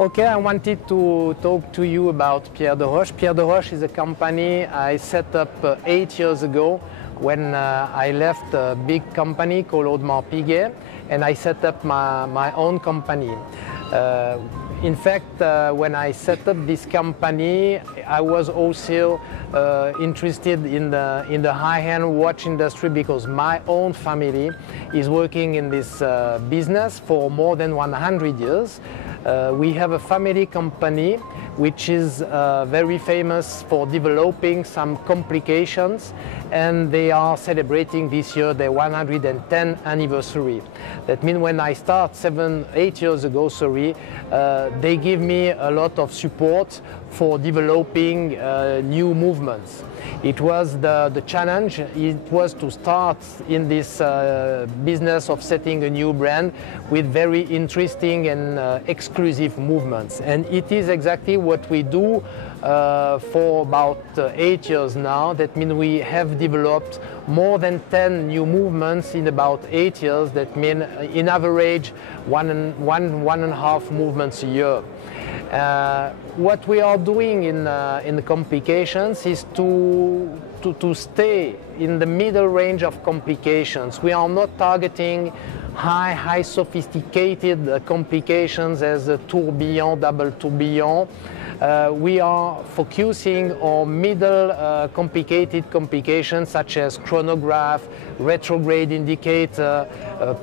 Okay, I wanted to talk to you about Pierre de Roche. Pierre de Roche is a company I set up 8 years ago when I left a big company called Audemars Piguet, and I set up my own company. In fact, when I set up this company, I was also interested in the high-end watch industry because my own family is working in this business for more than 100 years. We have a family company which is very famous for developing some complications, and they are celebrating this year their 110th anniversary. That means when I start 8 years ago, they give me a lot of support for developing new movements. It was the challenge, it was to start in this business of setting a new brand with very interesting and exclusive movements. And it is exactly what we do for about 8 years now. That means we have developed more than 10 new movements in about 8 years. That means in average one and a half movements a year. What we are doing in the complications is to stay in the middle range of complications. We are not targeting high sophisticated complications as a tourbillon, double tourbillon. We are focusing on middle complicated complications such as chronograph, retrograde indicator,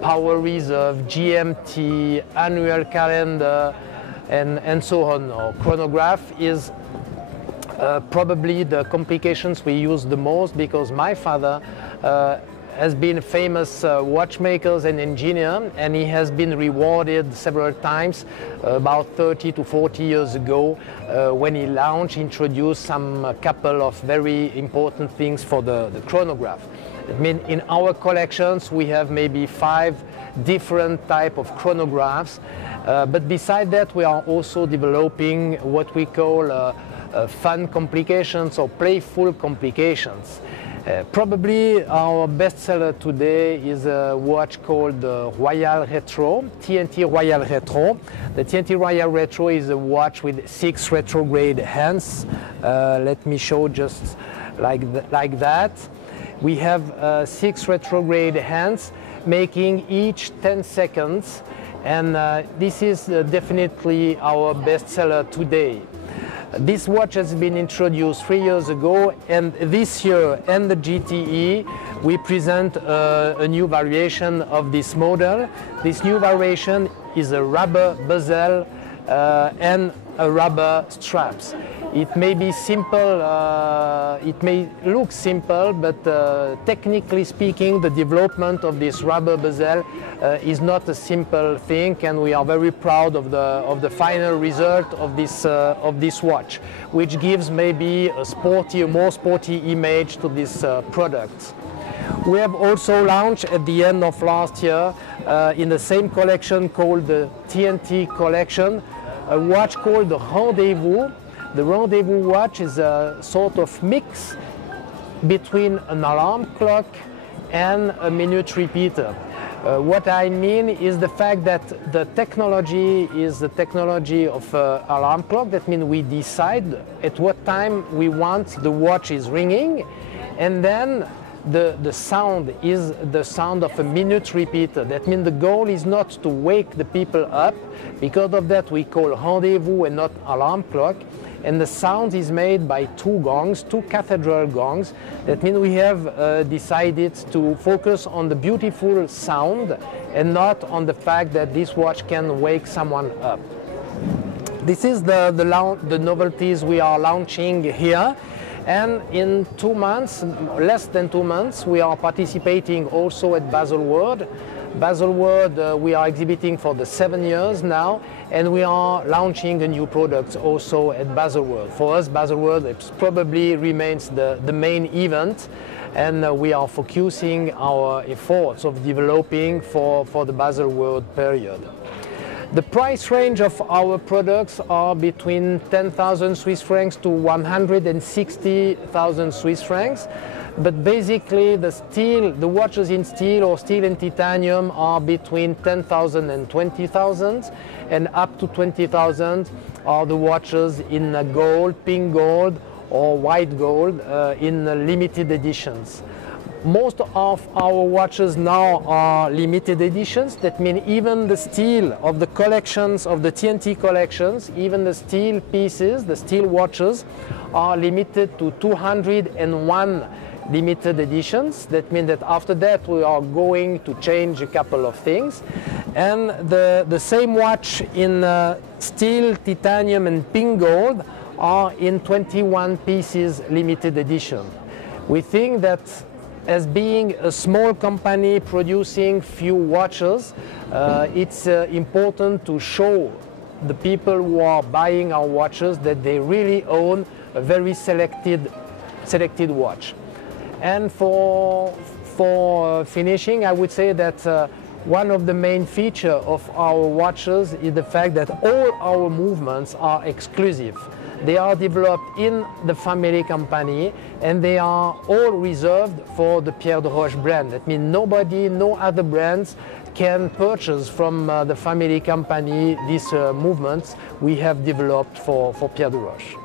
power reserve, GMT, annual calendar, and so on. Chronograph is probably the complications we use the most because my father has been a famous watchmaker and engineer, and he has been rewarded several times about 30 to 40 years ago when he introduced some couple of very important things for the chronograph. I mean, in our collections we have maybe 5 different types of chronographs, but beside that we are also developing what we call fun complications or playful complications. Probably our bestseller today is a watch called Royal Retro, TNT Royal Retro. The TNT Royal Retro is a watch with 6 retrograde hands. Let me show just like that. We have 6 retrograde hands, making each 10 seconds, and this is definitely our bestseller today. This watch has been introduced 3 years ago, and this year in the GTE we present a new variation of this model. This new variation is a rubber bezel and a rubber straps. It may be simple, it may look simple, but technically speaking, the development of this rubber bezel is not a simple thing, and we are very proud of the final result of this watch, which gives maybe a more sporty image to this product. We have also launched at the end of last year in the same collection called the TNT collection, a watch called the Rendezvous. The Rendezvous watch is a sort of mix between an alarm clock and a minute repeater. What I mean is the fact that the technology is the technology of alarm clock. That means we decide at what time we want the watch is ringing, and then the sound is the sound of a minute repeater. That means the goal is not to wake the people up. Because of that we call rendezvous and not alarm clock. And the sound is made by 2 gongs, 2 cathedral gongs. That means we have decided to focus on the beautiful sound and not on the fact that this watch can wake someone up. This is the novelties we are launching here. And in 2 months, less than 2 months, we are participating also at Baselworld. Baselworld, we are exhibiting for the 7 years now, and we are launching a new product also at Baselworld. For us, Baselworld probably remains the main event, and we are focusing our efforts of developing for the Baselworld period. The price range of our products are between 10,000 Swiss francs to 160,000 Swiss francs. but basically the watches in steel or steel and titanium are between 10,000 and 20,000, and up to 20,000 are the watches in gold, pink gold or white gold in limited editions. Most of our watches now are limited editions. That means even the steel of the collections, of the TNT collections, even the steel pieces, the steel watches, are limited to 201 limited editions. That means that after that we are going to change a couple of things. And the same watch in steel, titanium and pink gold are in 21 pieces limited edition. We think that as being a small company producing few watches, it's important to show the people who are buying our watches that they really own a very selected watch. And for finishing, I would say that one of the main features of our watches is the fact that all our movements are exclusive. They are developed in the family company, and they are all reserved for the Pierre de Roche brand. That means nobody, no other brands can purchase from the family company these movements we have developed for Pierre de Roche.